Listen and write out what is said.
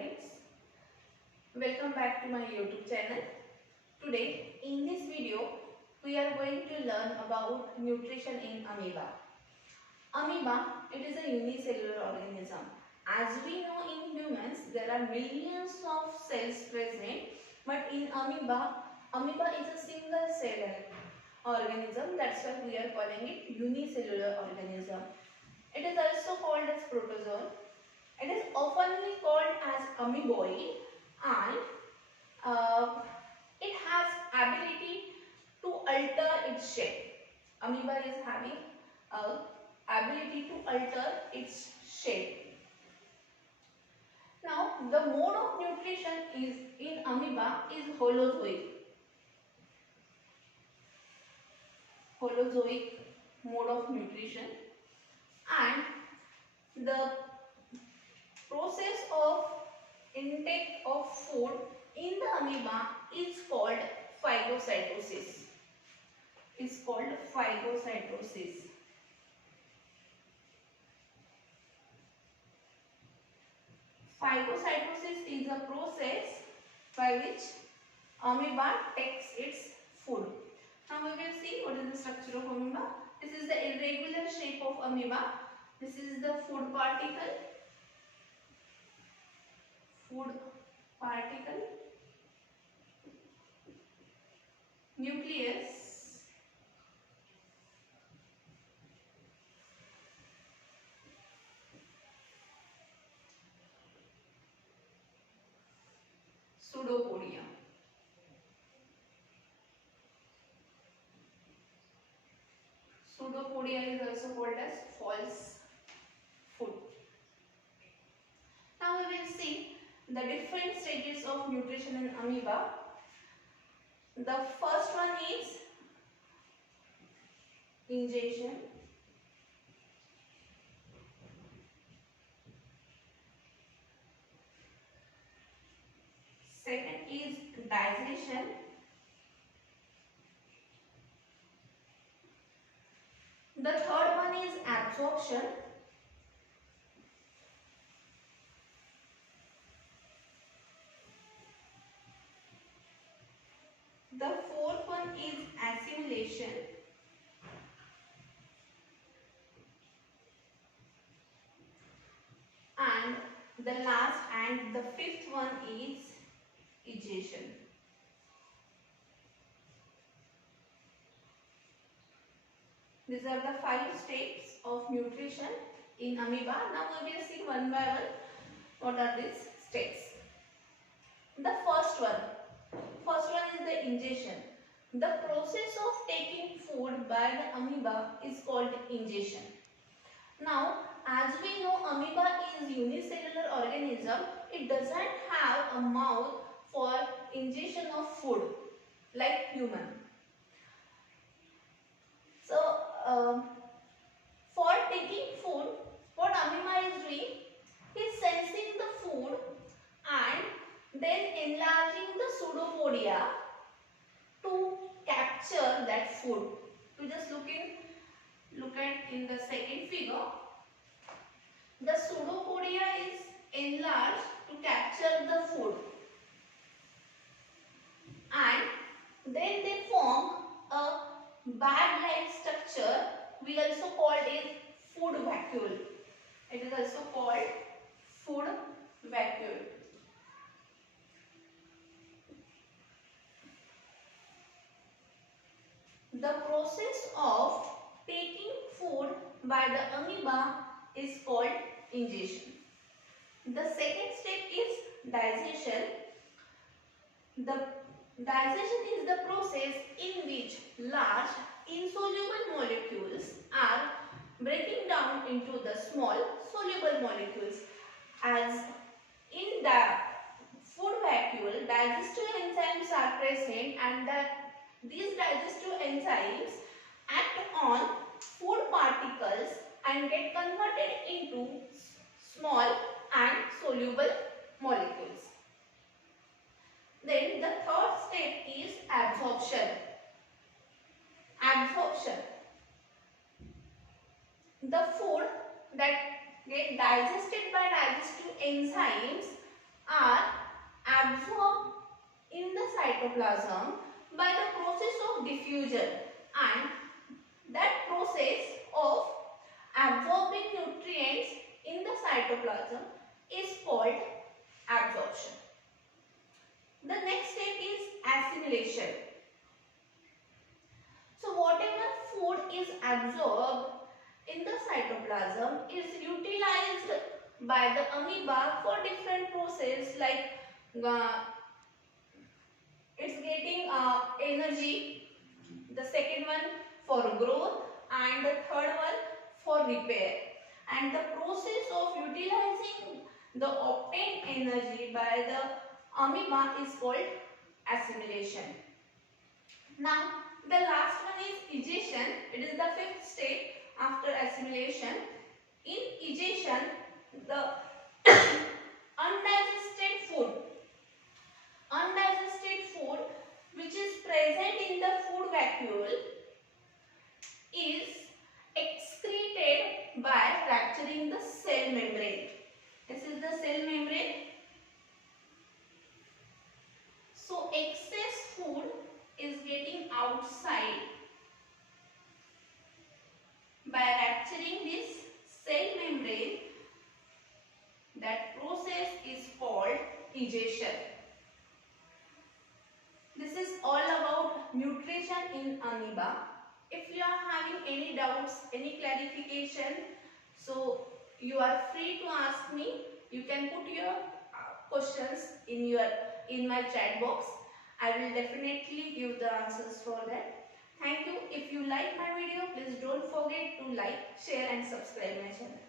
friends, welcome back to my YouTube channel. Today in this video we are going to learn about nutrition in amoeba. Amoeba, it is a unicellular organism. As we know, in humans there are millions of cells present, but in amoeba is a single cell organism. That's why we are calling it unicellular organism. It is also called as protozoan. It is oftenly called as amoeboid, and it has ability to alter its shape. Amoeba is having ability to alter its shape. Now, the mode of nutrition is in amoeba is holozoic. Holozoic mode of nutrition, and the process of intake of food in the amoeba is called phagocytosis. Is called phagocytosis. Phagocytosis is a process by which amoeba takes its food. Now we will see what is the structure of amoeba. This is the irregular shape of amoeba. This is the food particle. Nucleus, pseudopodia. Pseudopodia is also called as false food. Now we will see the different stages of nutrition in amoeba. The first one is ingestion. Second is digestion. The third one is absorption. The fourth one is assimilation. And the last and the fifth one is egestion. These are the 5 steps of nutrition in amoeba. Now we will see one by one what are these steps. The first one is the ingestion. The process of taking food by the amoeba is called ingestion. Now, as we know, amoeba is unicellular organism. It doesn't have a mouth for ingestion of food like human. So, for taking food, what amoeba is doing is sensing the food and then enlarging the pseudopodia to capture that food. To just look at in the second figure, the pseudopodia is enlarged to capture the food, and then they form a bag-like structure. We also call it food vacuole. It is also called food vacuole. The process of taking food by the amoeba is called ingestion. The second step is digestion. The digestion is the process in which large insoluble molecules are breaking down into the small soluble molecules. As in the food vacuole, digestive enzymes are present, and these digestive enzymes act on food particles and get converted into small and soluble molecules. Then the third step is absorption. The food that get digested by digestive enzymes are absorbed in the cytoplasm by the process of diffusion, and that process of absorbing nutrients in the cytoplasm is called absorption. The next step is assimilation. So whatever food is absorbed in the cytoplasm is utilized by the amoeba for different process, like it's getting energy, the second one for growth, and the third one for repair. And the process of utilizing the obtained energy by the amoeba is called assimilation. Now the last one is egestion. It is the fifth step after assimilation. In egestion, the undigested food which is present in the food vacuole is excreted by rupturing the cell membrane. This is the cell membrane. So excess food is getting outside by rupturing this cell membrane. That process is called egestion. This is all about nutrition in amoeba. If you are having any doubts, any clarification, so you are free to ask me. You can put your questions in my chat box. I will definitely give the answers for that. Thank you. If you like my video, please don't forget to like, share and subscribe my channel.